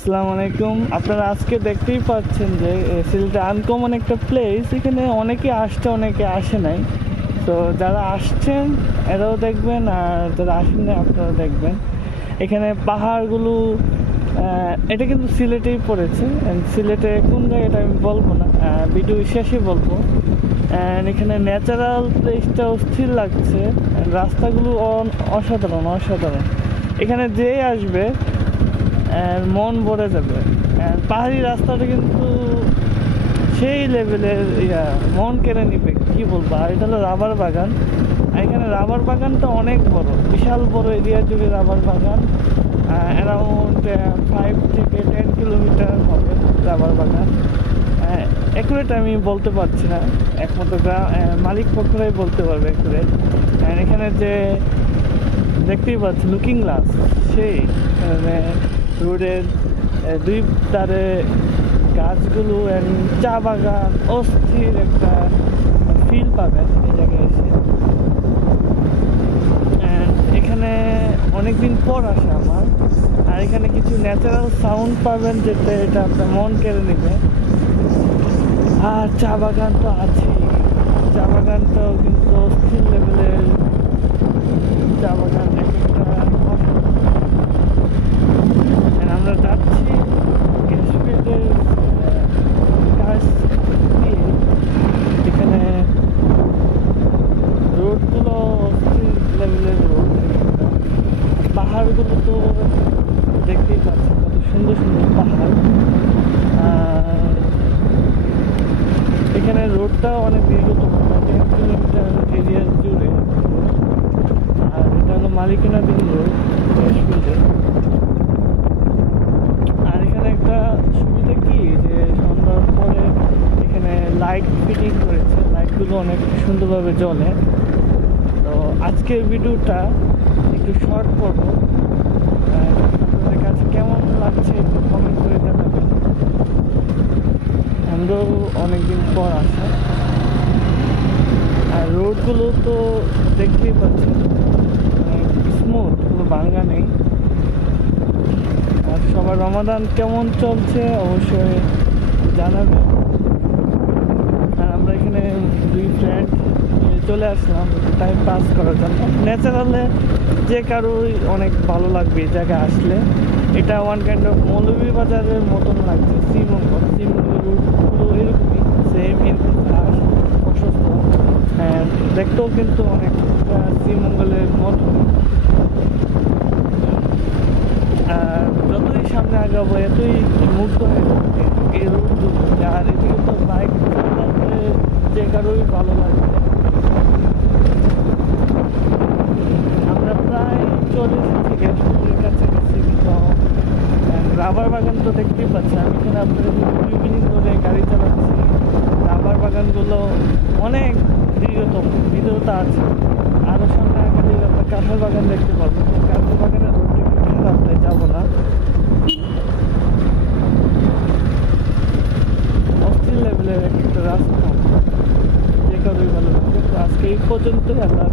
আসসালামু আলাইকুম। আপনারা আজকে দেখতেই পাচ্ছেন যে সিলেটে আনকমন একটা প্লেস। এখানে অনেকে আসছে, অনেকে আসে নাই। তো যারা আসছেন এরাও দেখবেন, আর যারা আসেন না আপনারাও দেখবেন। এখানে পাহাড়গুলো, এটা কিন্তু সিলেটেই পড়েছে। সিলেটে কোন জায়গাটা আমি বলবো না, ভিডিও শেষে বলবো। এখানে ন্যাচারাল প্লেসটা অস্থির লাগছে, রাস্তাগুলো অসাধারণ অসাধারণ। এখানে যে আসবে মন ভরে যাবে। পাহাড়ি রাস্তাটা কিন্তু সেই লেভেলের, মন কেড়ে নিবে, কি বলবো। আর এটা হলো রাবার বাগান। এখানে রাবার বাগানটা অনেক বড়, বিশাল বড় এরিয়া জুড়ে রাবার বাগান। অ্যারাউন্ড 5 থেকে 10 কিলোমিটার হবে রাবার বাগান। অ্যাকুরেট আমি বলতে পারছি না, একমাত্র মালিক পক্ষরাই বলতে পারবে অ্যাকুরেট। এখানে যে দেখতেই পাচ্ছি লুকিং গ্লাস, সেই রোডের দুই ধারে গাছগুলো, চা বাগান, অস্থির একটা ফিল পাবেন এই জায়গায় এসে। এখানে অনেকদিন পর আসে আমার, আর এখানে কিছু ন্যাচারাল সাউন্ড পাবেন, যেটা এটা আপনার মন কেড়ে নেবে। আর চা বাগান তো আছেই, চা বাগানটাও কিন্তু অস্থির লেভেলের। চা বাগান একটা আমরা যাচ্ছি গ্যাসফিল্ডের কাজ দিয়ে। এখানে রোডগুলো অস্থির লেভেলের রোড। পাহাড়গুলো তো দেখতেই পাচ্ছি কত সুন্দর সুন্দর পাহাড়। এখানে রোডটাও অনেক দীর্ঘতম, 10 কিলোমিটার এরিয়া জুড়ে। আর এটা হলো মালিকানাধীন রোড গ্যাসফিল্ডে। আর এখানে একটা সুবিধা কি, যে সন্ধ্যার পরে এখানে লাইট ফিটিং করেছে, লাইটগুলো অনেক সুন্দরভাবে জ্বলে। তো আজকের ভিডিওটা একটু শর্ট করবো, আপনাদের কাছে কেমন লাগছে একটু কমেন্ট করে জানাবেন। আমরাও অনেকদিন পর আসা। আর রোডগুলো তো দেখতেই পাচ্ছেন স্মুথ, কোনো ভাঙ্গা নেই। আর সবার রমাদান কেমন চলছে অবশ্যই জানাবেন। আর আমরা এখানে দুই ফ্রেন্ড চলে আসলাম টাইম পাস করার জন্য। ন্যাচারালে যে কারোই অনেক ভালো লাগবে এই জায়গায় আসলে। এটা ওয়ান কাইন্ড অফ মৌলভীবাজারের মতন লাগছে। শ্রীমঙ্গল রুটগুলো এরকমই সেম, এরকম ঘাস প্রশস্ত, দেখতেও কিন্তু অনেক শ্রীমঙ্গলের মতন। আর যতই সামনে আগাবো এতই মুগ্ধ হয়ে যাবে এই রুটগুলো। আর এদিকে তো বাইক চালাতে যে কারোই ভালো লাগবে। আমরা প্রায় চলে এসেছি গ্যাসফিল্ডের কাছাকাছি। কিন্তু রাবার বাগান তো দেখতেই পাচ্ছি। আমি এখানে আপনাদের 2 মিনিট ধরে গাড়ি চালাচ্ছি। রাবার বাগানগুলো অনেক দীর্ঘতম, দৃঢ়তা আছে। আরও সামনে আগে আপনার কাঁঠাল বাগান দেখতে পারবো। কাঁঠাল বাগানের রোডটা একটু খারাপ, তাই যাবো না। অস্থির লেভেলের একটা রাস্তা, যে কারোই ভালো লাগবে। তো আজকে এই পর্যন্তই। আল্লাহ।